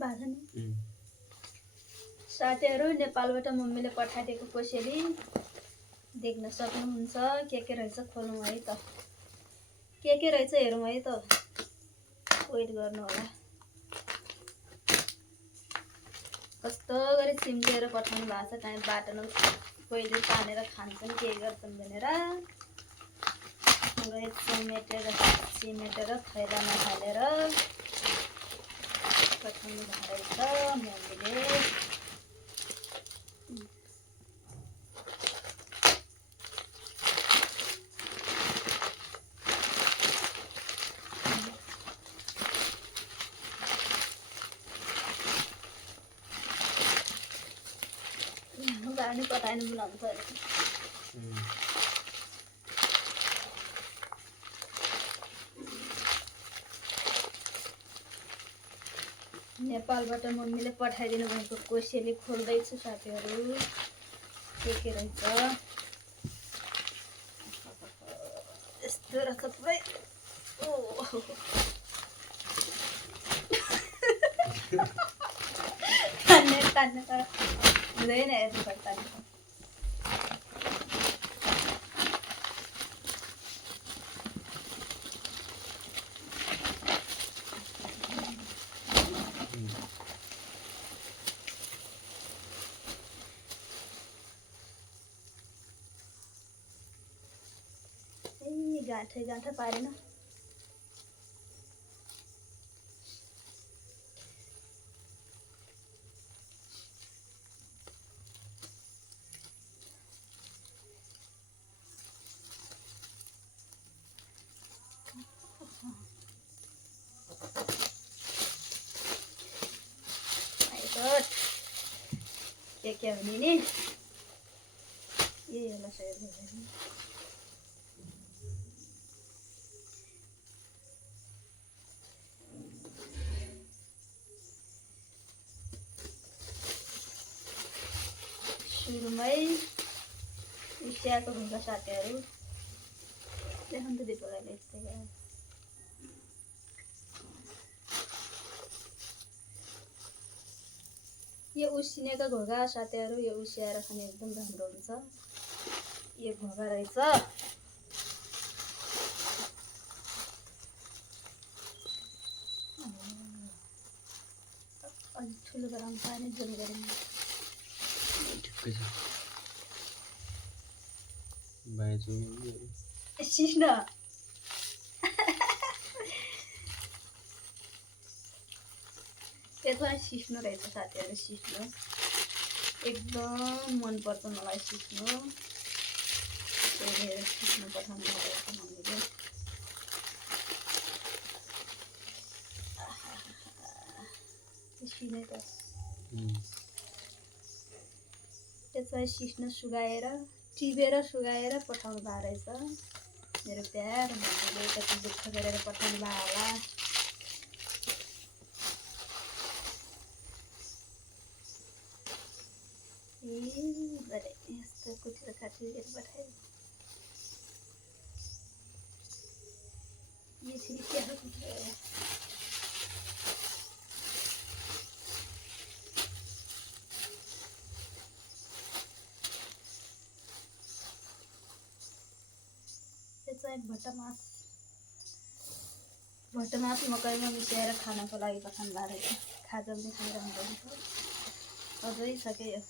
भाषा साथीहरू नेपालबाट मम्मीले पठाइदिएको कोसेली देख्न सक्नुहुन्छ। के रहेछ खोलौँ है त। के रहेछ हेरौँ है त। वेट गर्नु होला। कस्तो गरी चिम्टेर पठाउनु भएको छ। कहीँ बाटोमा कोहीले तानेर खान्छन् के गर्छन् भनेर पुरै चिमेटेर थैलामा हालेर पठाउनु भएको रहेछ मम्मीले। गाडी पठाइनु बोलाउँछ अरे। नेपालबाट मम्मीले पठाइदिनु भएको कोसेली खोल्दैछु साथीहरू। के रहेछ यस्तो रहेछ पुरै। तान्ने त हुँदैन यति पैसा। गाँठै पारेन। के हुने नि ए होला सही। सुरुमै उसियाको ढुङ्गा साथीहरू देखाउनु त दिपकले यस्तै। यो उसिनेको घोगा साथीहरू यो उसियाएर खाने एकदम राम्रो हुन्छ। यो घोगा रहेछ। अलि ठुलो गरम पानी जोड गरौँ। ठिकै छ। सिस्न त्यसमा सिस्नु रहेछ साथीहरू। सिस्नु एकदम मनपर्छ मलाई सिस्नु। त्यही सिस्नु पठाउनु भएको छ मम्मीले। त्यसलाई सिस्नु टिपेर सुगाएर पठाउनु भएको रहेछ मेरो प्यार मम्मीले। कति दुःख गरेर पठाउनु भयो होला। यस्तो कुटेर काटेर पठायो। यसरी के हो भटमास मकैमा मिसाएर खानको लागि पठाउनु भएको रहेछ। खाजाले खाएर हुन्छ अझै छ के यो।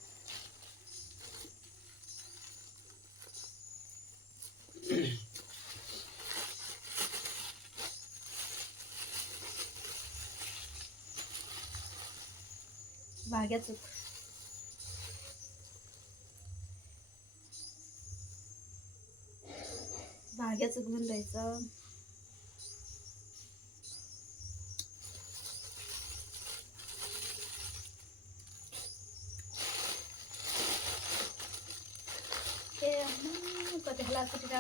भाग्यचुक पनि रहेछ। कति होला कुटेर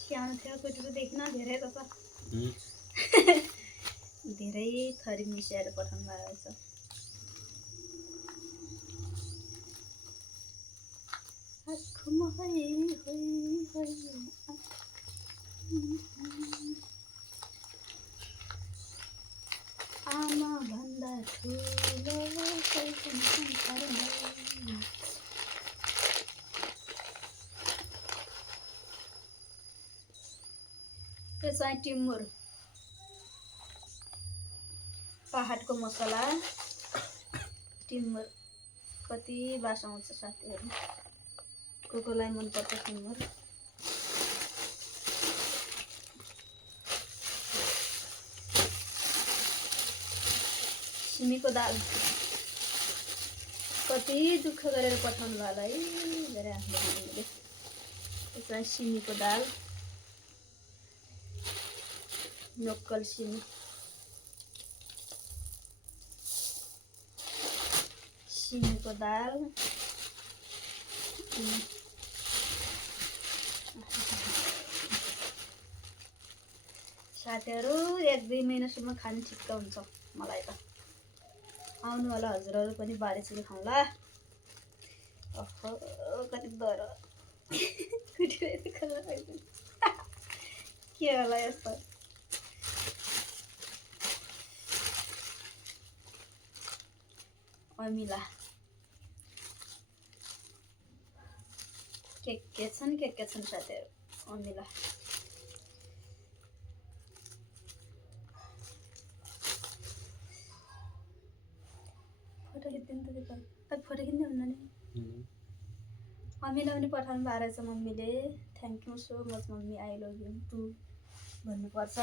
स्याहार्नु थियो। कुटेर देखिन धेरै रहेछ। धेरै थरी मिसाएर पठाउनु भएको रहेछ। ठुलो छैन संसारमा। यो चाहिँ टिमुर पहाडको मसला टिमुर कति बास आउँछ साथीहरू, कोलाई मनपर्छ टिमुर। सिमीको दाल कति दुःख गरेर पठाउनु भयो होला है धेरै आफ्नो मम्मीले। यो चाहिँ सिमीको दाल, लोकल सिमी, सिमीको दाल। साथीहरू 1-2 महिनासम्म खानु ठिक्क हुन्छ मलाई त। आउनु होला हजुरहरू पनि बाँडेचुरी खाउँला। ओहो कति डर के होला यस्तो। अमिला के छन् साथीहरू अमिला। फोटो खिच्दिनु हुन्न नि। मम्मीलाई पनि पठाउनु भएको रहेछ मम्मीले। Thank you so much mummy, I love you too भन्नुपर्छ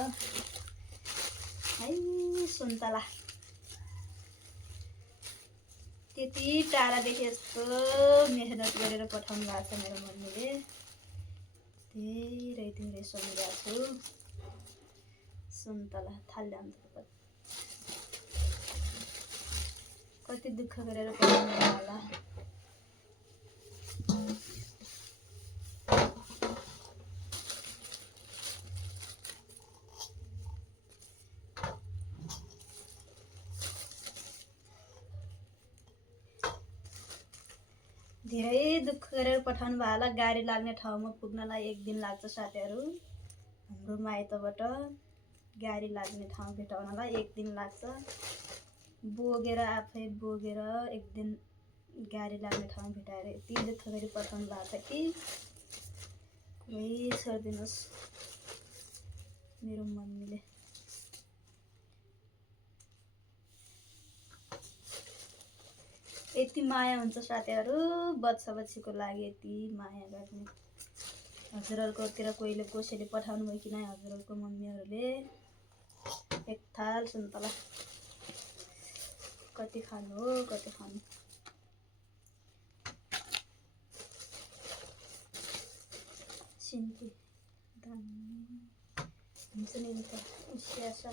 है। सुन्तला त्यति टाढादेखि यस्तो मेहनत गरेर पठाउनु भएको छ मेरो मम्मीले। धेरै धेरै सम्झिरहेको छु। सुन्तला थाल्दै कति दुःख गरेर पठाउनु भयो होला। धेरै दुःख गरेर पठाउनु भयो होला। गाडी लाग्ने ठाउँमा पुग्नलाई 1 दिन लाग्छ साथीहरू। हाम्रो माइतबाट गाडी लाग्ने ठाउँ भेटाउनलाई 1 दिन लाग्छ। बोकेर आफै बोकेर 1 दिन गाडी लाग्ने ठाउँ भेटाएर यति दुःख गरी पठाउनु भएको छ कि कुरै छोडिदिनुहोस् मेरो मम्मीले। यति माया हुन्छ साथीहरू, बच्चाको लागि यति माया गर्ने। हजुरहरूकोतिर कोहीले कसैले पठाउनु भयो कि नै हजुरहरूको मम्मीहरूले। 1 थाल सुन्तला कति खानु हो कति खानु। सिन्की हुन्छ नि त उस्यासा।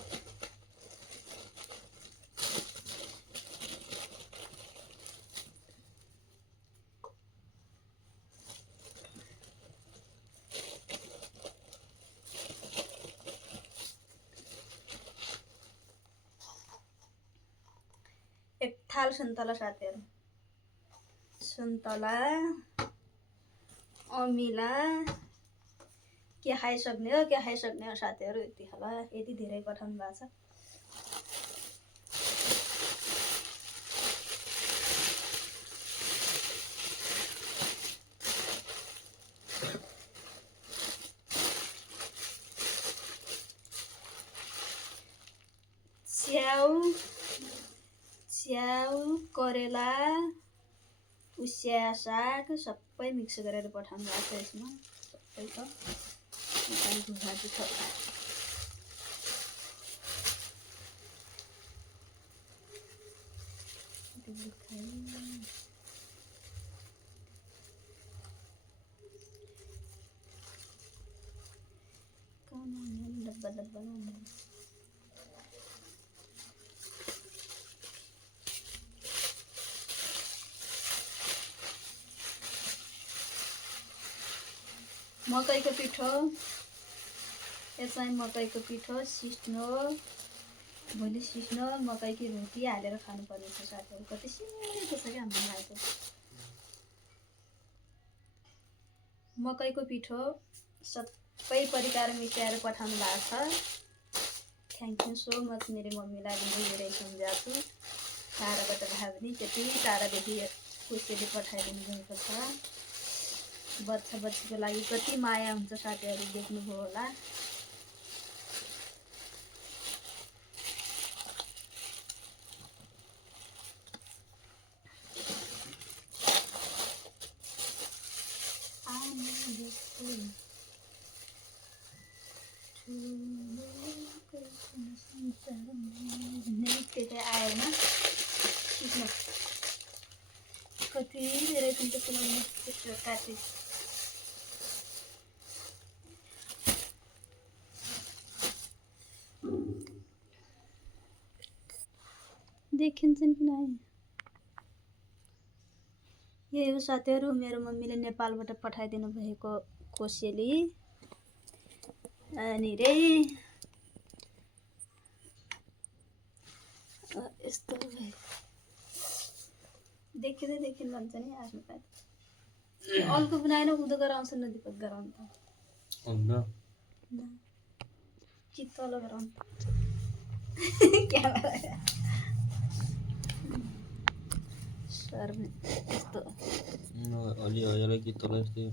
एक थाल सुन्तला साथीहरू, सुन्तला अमिला के खाइसक्ने हो साथीहरू। यति होला, यति धेरै पठाउनु भएको छ। च्याउ करेला उस्या साग सबै मिक्स गरेर पठाउनु भएको छ। यसमा सबै छ। भाजी छ। डब्बा मकैको पिठो, यो चाहिँ मकैको पिठो सिस्नो, भोलि सिस्नो मकैकी रोटी हालेर खानुपर्ने छ साथीहरू। कति सिमिलो छ कि हाम्रो आएको मकैको पिठो सबै परिकार मिसाएर पठाउनु भएको छ। थ्याङ्क यू सो मच मेरो मम्मीलाई धेरै सम्झाएको छु। टाढाबाट भए पनि त्यति टाढादेखि कोसेली पठाइदिनु भएको छ। बच्चा बच्चीको लागि कति माया हुन्छ साथीहरू, देख्नुभयो होला। आएन कति धेरै तिनवटा सुनाउनु त्यस्तो काटी देखिन्छन् कि नै। यही हो साथीहरू मेरो मम्मीले नेपालबाट पठाइदिनु भएको कोसेली। अनि रे यस्तो देखिँदै देखिन भन्छ नि आफ्नो पाइ अल्को बनाएन उदो गराउँछ न दिपक गराउनु त कि तल गराउनु क्यामेरा सर यस्तो अलि अलिअलि कि तल यस्तै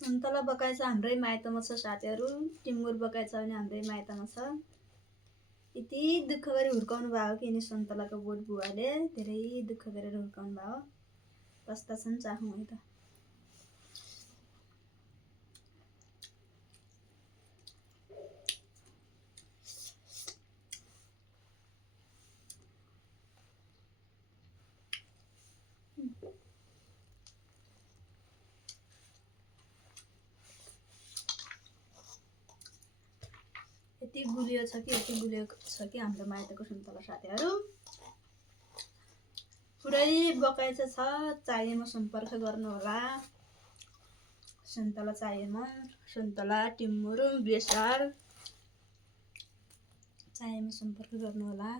सुन्तला बगैँचा हाम्रै माइतमा छ साथीहरू। टिमुर बगैँचा पनि हाम्रै माइतमा छ। यति दुःख गरी हुर्काउनु भएको कि यिनी सुन्तलाको बोट बुवाले धेरै दुःख गरेर हुर्काउनु भयो। कस्ता छन् चाखौँ है त। यति गुलियो छ कि हाम्रो माइतको सुन्तला साथीहरू। पुरै बगैँचा छ, चाहिएमा सम्पर्क गर्नुहोला। सुन्तला चाहिएमा सुन्तला टिमुर बेसार चाहिएमा सम्पर्क गर्नुहोला।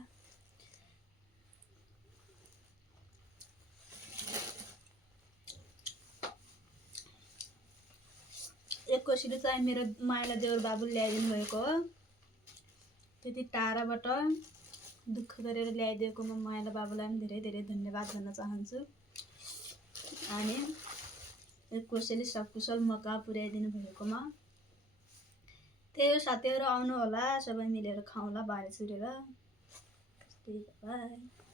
एक कोसेली चाहिँ मेरो माइला देवर बाबुले ल्याइदिनु भएको हो। त्यति टाढाबाट दुःख गरेर ल्याइदिएकोमा माइला बाबुलाई पनि धेरै धेरै धन्यवाद भन्न चाहन्छु। अनि एक कोसेली सकुशल मका पुर्याइदिनु भएकोमा। त्यही हो साथीहरू, आउनु होला, सबै मिलेर खाउँला बाँडी चुरेर। बाई।